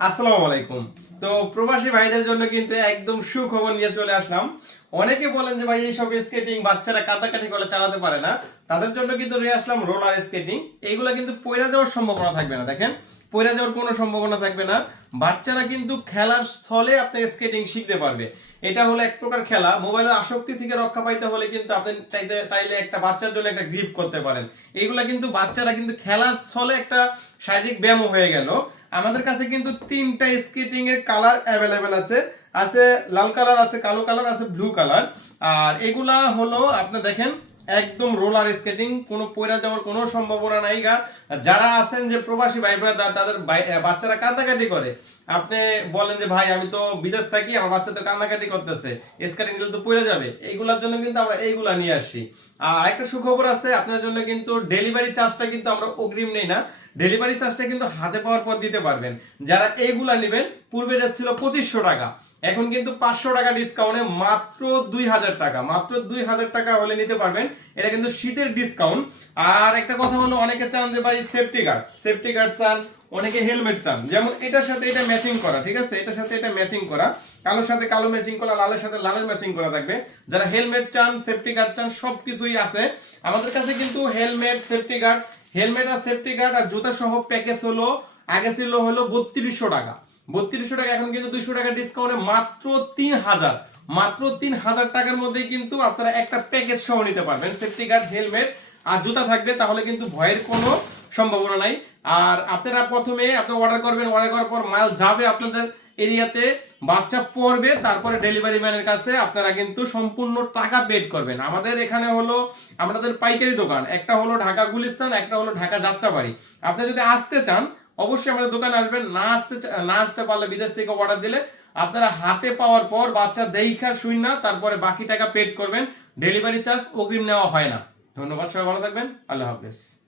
আসসালামু আলাইকুম। তো প্রবাসী ভাইদের জন্য কিন্তু একদম সুখবর নিয়ে চলে আসলাম। অনেকে বলেন যে ভাই, এইসব স্কেটিং বাচ্চারা কাটাকাটি করে চালাতে পারে না। তাদের জন্য কিন্তু নিয়ে আসলাম রোলার স্কেটিং এইগুলো কিন্তু পয়রা যাওয়ার সম্ভাবনা থাকবে না, দেখেন। পয়রা যাওয়ার কোনো সম্ভাবনা থাকবে না। বাচ্চারা কিন্তু খেলার স্থলে আপনি স্কেটিং শিখতে পারবে। এটা হলো এক প্রকার খেলা। মোবাইলের আসক্তি থেকে রক্ষা পাইতে হলে কিন্তু আপনি চাইতে, চাইলে একটা বাচ্চার জন্য একটা গ্রিপ করতে পারেন। এইগুলা কিন্তু বাচ্চারা কিন্তু খেলার স্থলে একটা শারীরিক ব্যায়াম হয়ে গেল। আমাদের কাছে কিন্তু তিনটা স্কেটিং এর কালার অ্যাভেলেবেল আছে। আছে লাল কালার আছে কালো কালার আছে ব্লু কালার আর এগুলা হলো, আপনি দেখেন একদম রোলার স্কেটিং কোনো পয়রা যাওয়ার কোনো সম্ভাবনা নাই গা। যারা আছেন যে প্রবাসী ভাই ব্রাদার তাদের বাচ্চারা কান্দাকাটি করে। আপনি বলেন যে, ভাই, আমি তো বিদেশ থাকি, আমার বাচ্চা তো কান্দাকাটি করতেছে স্কেটিংগুলো তো পড়ে যাবে। এইগুলোর জন্য কিন্তু আমরা এইগুলা নিয়ে আসি। আর একটা সুখবর আছে, আপনার জন্য কিন্তু ডেলিভারি চার্জটা কিন্তু আমরা অগ্রিম নেই না। ডেলিভারি চার্জটা কিন্তু হাতে পাওয়ার পর দিতে পারবেন। যারা এইগুলা নেবেন, পূর্বে যাচ্ছিল পঁচিশশো টাকা। এখন কিন্তু পাঁচশো টাকা ডিসকাউন্টে মাত্র দুই হাজার টাকা। মাত্র দুই হাজার টাকা হলে নিতে পারবেন। এটা কিন্তু শীতের ডিসকাউন্ট আর একটা কথা হলো, অনেকে চান যে ভাই সেফটি গার্ড সেফটি গার্ড চান, অনেকে হেলমেট চান। যেমন এটার সাথে এটা ম্যাচিং করা, ঠিক আছে? এটার সাথে এটা ম্যাচিং করা। কালোর সাথে কালো ম্যাচিং করা, লালের সাথে লালের ম্যাচিং করা থাকবে। যারা হেলমেট চান সেফটি গার্ড চান সব কিছুই আছে। আমাদের কাছে কিন্তু হেলমেট সেফটি গার্ড হেলমেট আর সেফটি গার্ড আর জুতা সহ প্যাকেজ হলো, আগে ছিল হলো বত্রিশশো টাকা। বত্রিশশো টাকা, এখন কিন্তু দুইশো টাকা ডিসকাউন্টে মাত্র তিন হাজার। মাত্র তিন হাজার টাকার মধ্যেই কিন্তু আপনারা একটা প্যাকেজ সহ নিতে পারবেন। সেফটি গার্ড হেলমেট আর জুতা থাকবে, তাহলে কিন্তু ভয়ের কোনো সম্ভাবনা নাই। আর আপনারা প্রথমে, আপনি অর্ডার করবেন অর্ডার করার পর মাল যাবে আপনাদের এরিয়াতে বাচ্চা পড়বে, তারপরে ডেলিভারি ম্যানের কাছে আপনারা কিন্তু সম্পূর্ণ টাকা পেড করবেন। আমাদের এখানে হলো আমাদের পাইকারি দোকান, একটা হলো ঢাকা গুলিস্তান, একটা হলো ঢাকা যাত্রাবাড়ি। আপনি যদি আসতে চান, অবশ্যই আমাদের দোকানে আসবেন, না আসতে না আসতে পারলে বিদেশ থেকে অর্ডার দিলে আপনারা হাতে পাওয়ার পর বাচ্চা দেইখা শুই না, তারপরে বাকি টাকা পেড করবেন। ডেলিভারি চার্জ অগ্রিম নেওয়া হয় না। ধন্যবাদ সবাই, ভালো থাকবেন। আল্লাহ হাফেজ।